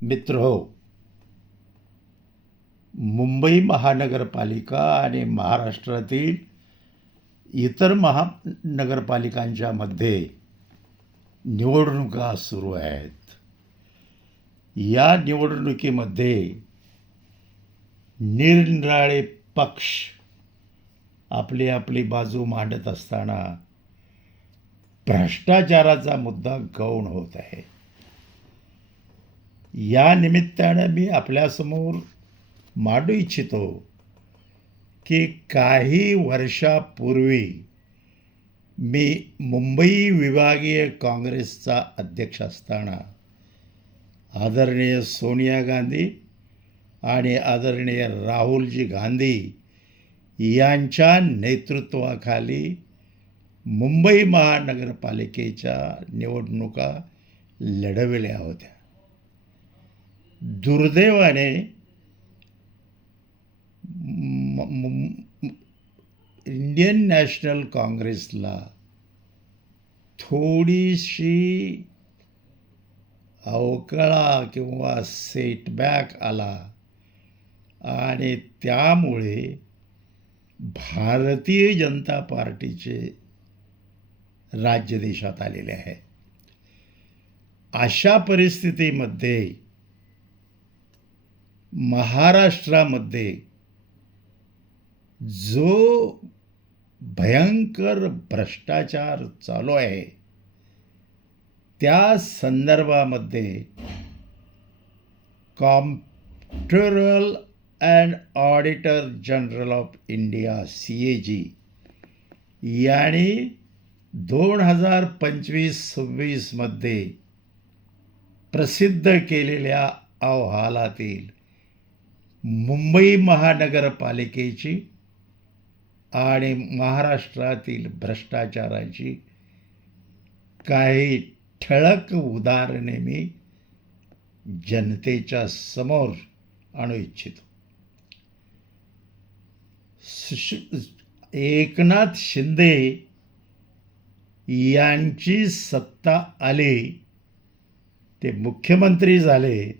मित्रहो, मुंबई महानगरपालिका आणि महाराष्ट्रातील इतर महानगरपालिकांच्या मध्ये निवडणुका सुरू आहेत. या निवडणुकीमध्ये निरनिराळे पक्ष आपली आपली बाजू मांडत असताना भ्रष्टाचाराचा मुद्दा गौण होत आहे. या निमित्तानं मी आपल्यासमोर मांडू इच्छितो की काही वर्षापूर्वी मी मुंबई विभागीय काँग्रेसचा अध्यक्ष असताना आदरणीय सोनिया गांधी आणि आदरणीय राहुलजी गांधी यांच्या नेतृत्वाखाली मुंबई महानगरपालिकेच्या निवडणुका लढविल्या होत्या. दुर्दैवाने इंडियन नॅशनल काँग्रेसला थोडीशी अवकळा किंवा सेटबॅक आला आणि त्यामुळे भारतीय जनता पार्टीचे राज्य देशात आलेले आहे. अशा परिस्थितीमध्ये महाराष्ट्रामध्ये जो भयंकर भ्रष्टाचार चालू आहे त्या संदर्भामध्ये comptroller and auditor general of India CAG यांनी 2025-26 मध्ये प्रसिद्ध केलेल्या अहवालातील मुंबई महानगरपालिकेची आणि महाराष्ट्रातील भ्रष्टाचाराची काही ठळक उदाहरणे मी जनतेच्या समोर आणू इच्छितो. एकनाथ शिंदे यांची सत्ता आली, ते मुख्यमंत्री झाले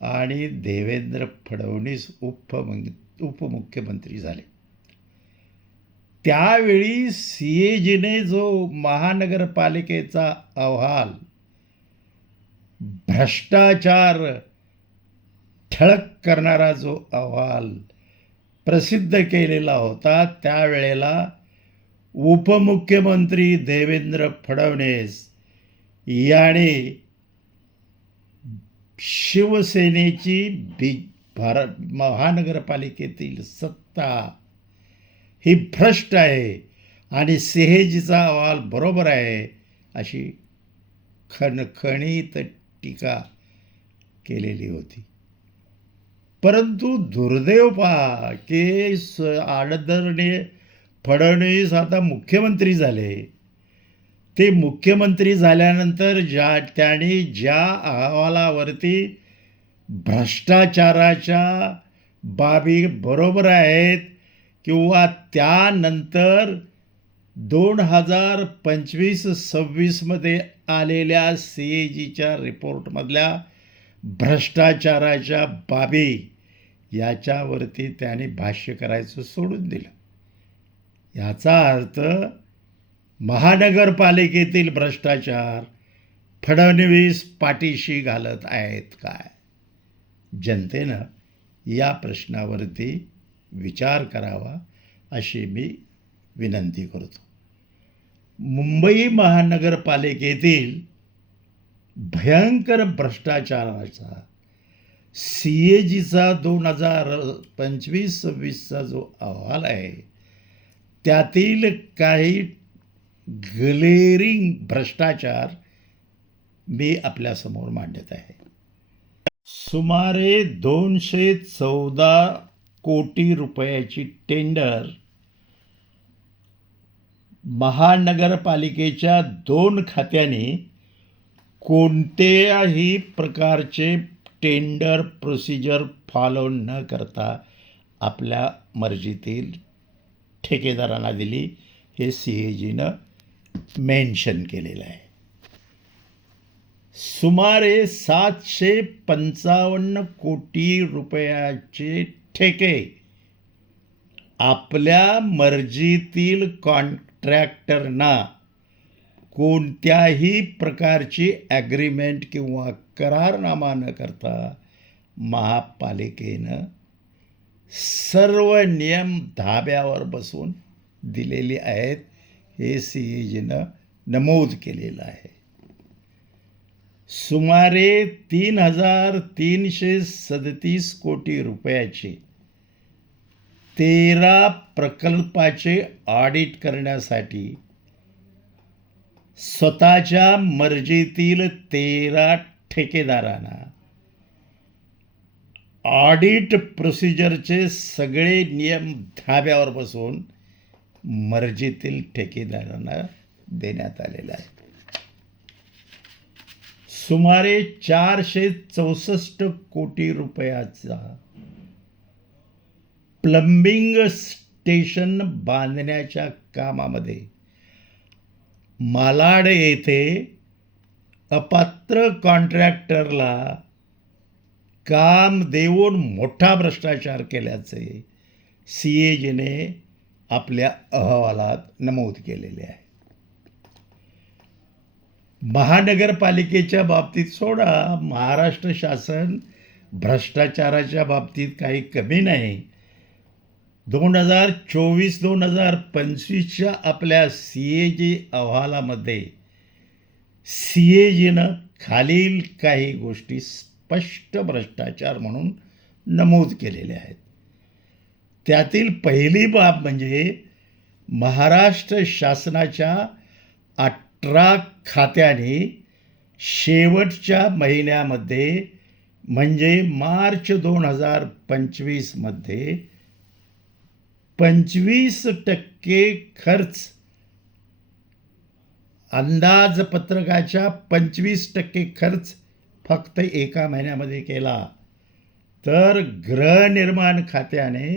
आणि देवेंद्र फडणवीस उपमुख्यमंत्री झाले. त्यावेळी CAGने जो महानगरपालिकेचा अहवाल भ्रष्टाचार ठळक करणारा जो अहवाल प्रसिद्ध केलेला होता, त्यावेळेला उपमुख्यमंत्री देवेंद्र फडणवीस याने शिवसेनेची महानगरपालिकेतील सत्ता ही भ्रष्ट आहे आणि CAGचा अहवाल बरोबर आहे अशी खणखणीत टीका केलेली होती. परंतु दुर्दैव पहा की आदरणीय फडणवीस आता मुख्यमंत्री झाले. ते मुख्यमंत्री झाल्यानंतर त्यांनी ज्या अहवालावरती भ्रष्टाचाराच्या बाबी बरोबर आहेत किंवा त्यानंतर 2025-26 मध्ये आलेल्या CAGच्या रिपोर्टमधल्या भ्रष्टाचाराच्या बाबी याच्यावरती त्यांनी भाष्य करायचं सोडून दिलं. याचा अर्थ महानगरपालिकेतील भ्रष्टाचार फडणवीस पाठीशी घालत आहेत काय? जनतेनं या प्रश्नावरती विचार करावा अशी मी विनंती करतो. मुंबई महानगरपालिकेतील भयंकर भ्रष्टाचाराचा CAGचा 2025-26चा जो अहवाल आहे त्यातील काही ग्लेअरिंग भ्रष्टाचार मी आपल्यासमोर मांडत आहे. सुमारे 214 कोटी रुपयाची टेंडर महानगरपालिकेच्या 2 खात्यांनी कोणत्याही प्रकारचे टेंडर प्रोसिजर फॉलो न करता आपल्या मर्जीतील ठेकेदारांना दिली, हे CAGनं मेन्शन केलेलं आहे. सुमारे 755 कोटी रुपयाचे ठेके आपल्या मर्जीतील कॉन्ट्रॅक्टरना कोणत्याही प्रकारची ॲग्रीमेंट किंवा करारनामा न करता महापालिकेनं सर्व नियम धाब्यावर बसवून दिलेले आहेत. हे CAGनं नमूद केलेलं आहे. सुमारे 3,337 कोटी रुपयाचे 13 प्रकल्पाचे ऑडिट करण्यासाठी स्वतःच्या मर्जीतील 13 ठेकेदारांना ऑडिट प्रोसिजरचे सगळे नियम धाब्यावर बसवून मर्जीतील ठेकेदारांना देण्यात आलेले आहे. सुमारे 464 कोटी रुपयाचा प्लंबिंग स्टेशन बांधण्याच्या कामामध्ये मालाड येथे अपात्र कॉन्ट्रॅक्टरला काम देऊन मोठा भ्रष्टाचार केल्याचे CAGने आपल्या अहवालात नमूद केलेले आहे. महानगरपालिकेच्या बाबतीत सोडा, महाराष्ट्र शासन भ्रष्टाचाराच्या बाबतीत काही कमी नाही. 2024-2025च्या आपल्या CAG अहवालामध्ये CAGनं खालील काही गोष्टी स्पष्ट भ्रष्टाचार म्हणून नमूद केलेल्या आहेत. त्यातील पहिली बाब म्हणजे महाराष्ट्र शासनाच्या 18 खात्याने शेवटच्या महिन्यामध्ये म्हणजे मार्च 2025मध्ये 25% खर्च, अंदाजपत्रकाच्या 25% खर्च फक्त एका महिन्यामध्ये केला. तर गृहनिर्माण खात्याने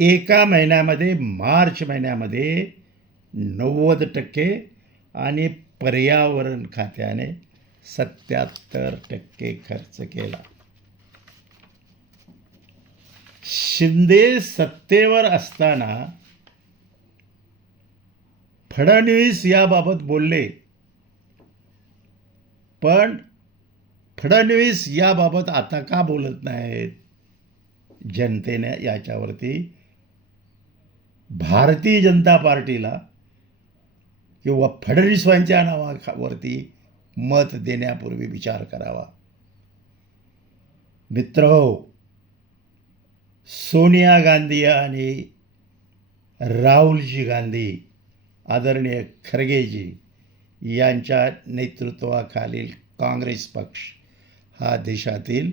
एका महिन्यामध्ये मार्च महिन्यामध्ये 90% आणि पर्यावरण खात्याने 77% खर्च केला. शिंदे सत्तेवर असताना फडणवीस याबाबत बोलले, पण फडणवीस याबाबत आता का बोलत नाहीत? जनतेने याच्यावरती भारतीय जनता पार्टीला किंवा फडणवीसांच्या नावावरती मत देण्यापूर्वी विचार करावा. मित्रहो, सोनिया गांधी आणि राहुलजी गांधी, आदरणीय खरगेजी यांच्या नेतृत्वाखालील काँग्रेस पक्ष हा देशातील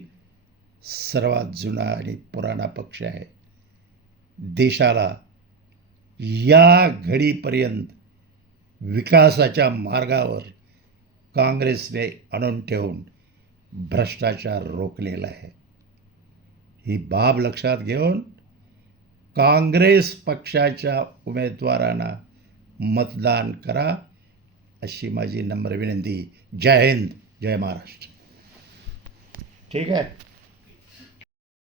सर्वात जुना आणि पुराणा पक्ष आहे. देशाला या घडीपर्यंत विकासाच्या मार्गावर काँग्रेसने आणून ठेवून भ्रष्टाचार रोखलेला आहे. ही बाब लक्षात घेऊन काँग्रेस पक्षाच्या उमेदवारांना मतदान करा अशी माझी नम्र विनंती. जय हिंद, जय महाराष्ट्र. ठीक आहे.